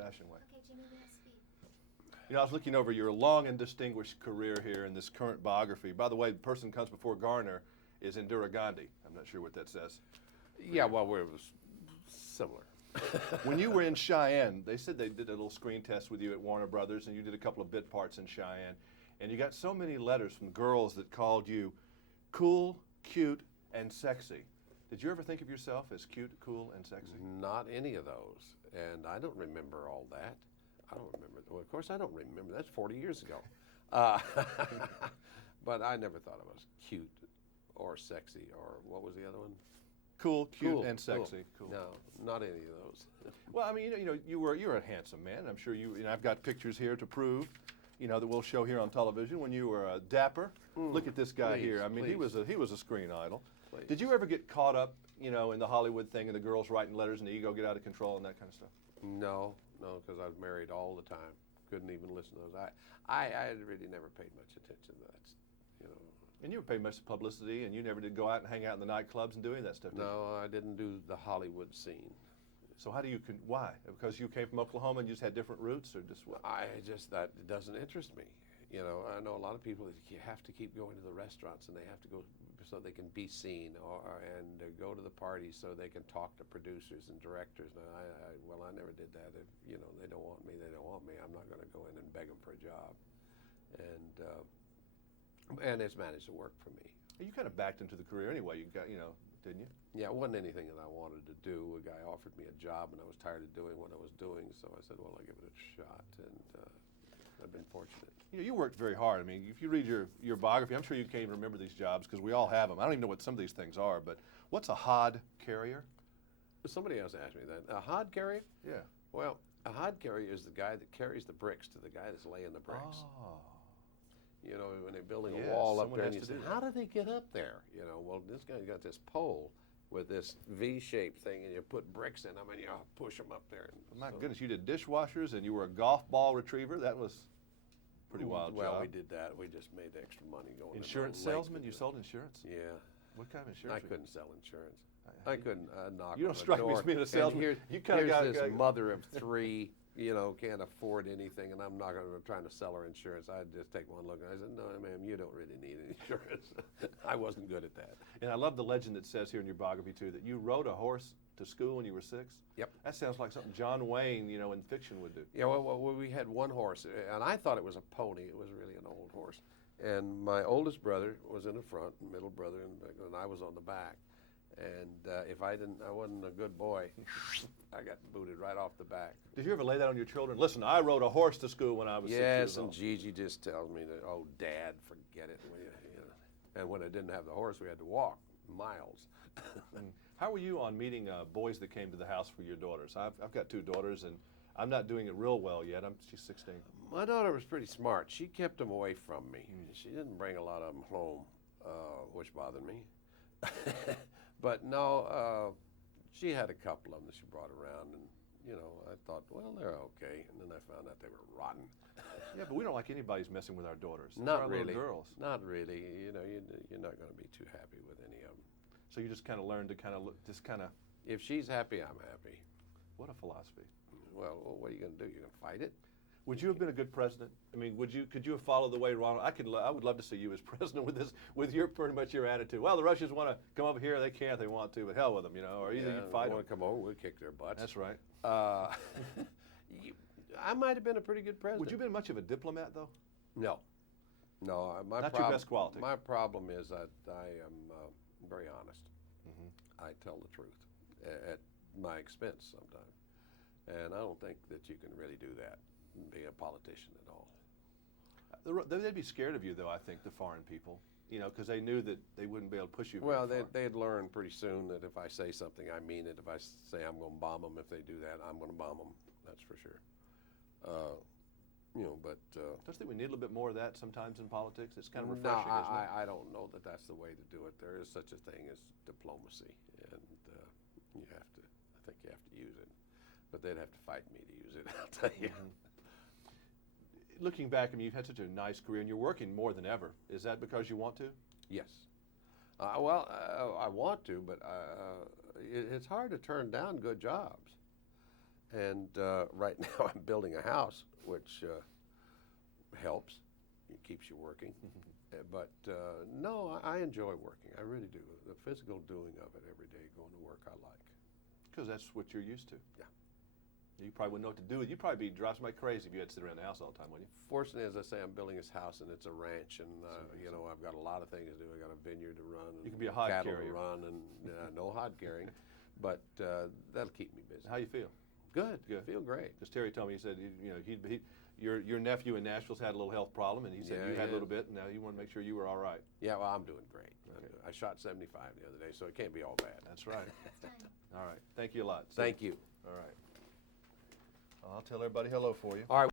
old-fashioned way. Okay, Jimmy, we have speed. You know, I was looking over your long and distinguished career here in this current biography. By the way, the person who comes before Garner is Indira Gandhi. I'm not sure what that says. Yeah, well, it was similar. When you were in Cheyenne, they said they did a little screen test with you at Warner Brothers, and you did a couple of bit parts in Cheyenne. And you got so many letters from girls that called you cool, cute, and sexy. Did you ever think of yourself as cute, cool, and sexy? Not any of those. And I don't remember all that. I don't remember. Well, of course, I don't remember. That's 40 years ago. But I never thought I was cute or sexy or what was the other one? Cool, cute, Cool, and sexy. cool. Cool. No, not any of those. Well, I mean, you're a handsome man. I'm sure you. I've got pictures here to prove, that we'll show here on television when you were dapper. Look at this guy Please, here. I mean, he please. was a screen idol. Please. Did you ever get caught up, in the Hollywood thing and the girls writing letters and the ego get out of control and that kind of stuff? No, because I was married all the time. Couldn't even listen to those. I really never paid much attention to that. And you were paid much publicity, and you never did go out and hang out in the nightclubs and do any of that stuff, did you? No, I didn't do the Hollywood scene. So how do you, why? Because you came from Oklahoma and you just had different roots, or just what? That doesn't interest me. I know a lot of people that you have to keep going to the restaurants and they have to go so they can be seen and go to the parties so they can talk to producers and directors. And I never did that. If, they don't want me, they don't want me. I'm not going to go in and beg them for a job. And it's managed to work for me. You kind of backed into the career anyway. You got, didn't you? Yeah, it wasn't anything that I wanted to do. A guy offered me a job, and I was tired of doing what I was doing, so I said, well, I'll give it a shot, and I've been fortunate. You worked very hard. I mean, if you read your biography, I'm sure you can't even remember these jobs because we all have them. I don't even know what some of these things are, but what's a hod carrier? Somebody else asked me that. A hod carrier? Yeah. Well, a hod carrier is the guy that carries the bricks to the guy that's laying the bricks. Oh. When they're building Yes, a wall up someone there, has and you to say, do how that. did they get up there? Well, this guy's got this pole with this V-shaped thing, and you put bricks in them, and you push them up there. And My goodness, you did dishwashers, and you were a golf ball retriever. That was a pretty wild Well, job. we did that. We just made extra money going. Insurance in the lake salesman? You sold insurance? Yeah. What kind of I insurance? couldn't sell insurance. I couldn't knock You on don't the strike me door. as being a And salesman. Here, You kinda here's got this mother of three, can't afford anything, and I'm not going to trying to sell her insurance. I'd just take one look, and I said, no, ma'am, you don't really need insurance. I wasn't good at that. And I love the legend that says here in your biography, too, that you rode a horse to school when you were 6? Yep. That sounds like something John Wayne, in fiction would do. Yeah, well, we had one horse, and I thought it was a pony. It was really an old horse. And my oldest brother was in the front, middle brother, and I was on the back. And if I wasn't a good boy, I got booted right off the back. Did you ever lay that on your children? Listen, I rode a horse to school when I was 6 years Yes, and old. Gigi just tells me that, oh, Dad, forget it. And when I didn't have the horse, we had to walk miles. How were you on meeting boys that came to the house for your daughters? I've got 2 daughters, and I'm not doing it real well yet. She's 16. My daughter was pretty smart. She kept them away from me. She didn't bring a lot of them home, which bothered me. But no, she had a couple of them that she brought around, and I thought, well, they're okay. And then I found out they were rotten. Yeah, but we don't like anybody's messing with our daughters. They're Not our really. little girls. Not really. You're not going to be too happy with any of them. So you just kind of learned to If she's happy, I'm happy. what a philosophy. Well, what are you going to do? You're going to fight it? Would you have been a good president? I mean, could you have followed the way Ronald? I would love to see you as president with your pretty much your attitude. Well, the Russians want to come over here, they can't, they want to, but hell with them, or either you fight they them. want to come over, we'll kick their butts. That's right. I might have been a pretty good president. Would you have been much of a diplomat though? No. Not your best quality. My problem is that I am very honest. I tell the truth at my expense sometimes. And I don't think that you can really do that, being a politician at all. They'd be scared of you though, I think, the foreign people, because they knew that they wouldn't be able to push you very Well, far. they'd learn pretty soon that if I say something, I mean it. If I say I'm going to bomb them, if they do that, I'm going to bomb them. That's for sure. But Don't you think we need a little bit more of that sometimes in politics? It's kind of no, refreshing, isn't it? I don't know that that's the way to do it. There is such a thing as diplomacy, and I think you have to use it. But they'd have to fight me to use it, I'll tell you. Looking back, I mean, you've had such a nice career, and you're working more than ever. Is that because you want to? Yes. I want to, but it's hard to turn down good jobs. And right now I'm building a house, which helps. It keeps you working. But no, I enjoy working. I really do. The physical doing of it every day, going to work, I like. Because that's what you're used to. Yeah. You probably wouldn't know what to do. You'd probably drive somebody crazy if you had to sit around the house all the time, wouldn't you? Fortunately, as I say, I'm building this house, and it's a ranch, and you know, I've got a lot of things to do. I got a vineyard to run, and You can be a hod cattle carrier. to run, and no hod carrying, but that'll keep me busy. How you feel? Good. Good. I feel great. Because Terry told me, he said, you know, your nephew in Nashville's had a little health problem, and he said Yeah, you had a yeah. little bit, and now you want to make sure you were all right. Yeah, well, I'm doing great. Okay. I shot 75 the other day, so it can't be all bad. That's right. All right. Thank you a lot. Thank you. All right. I'll tell everybody hello for you. All right.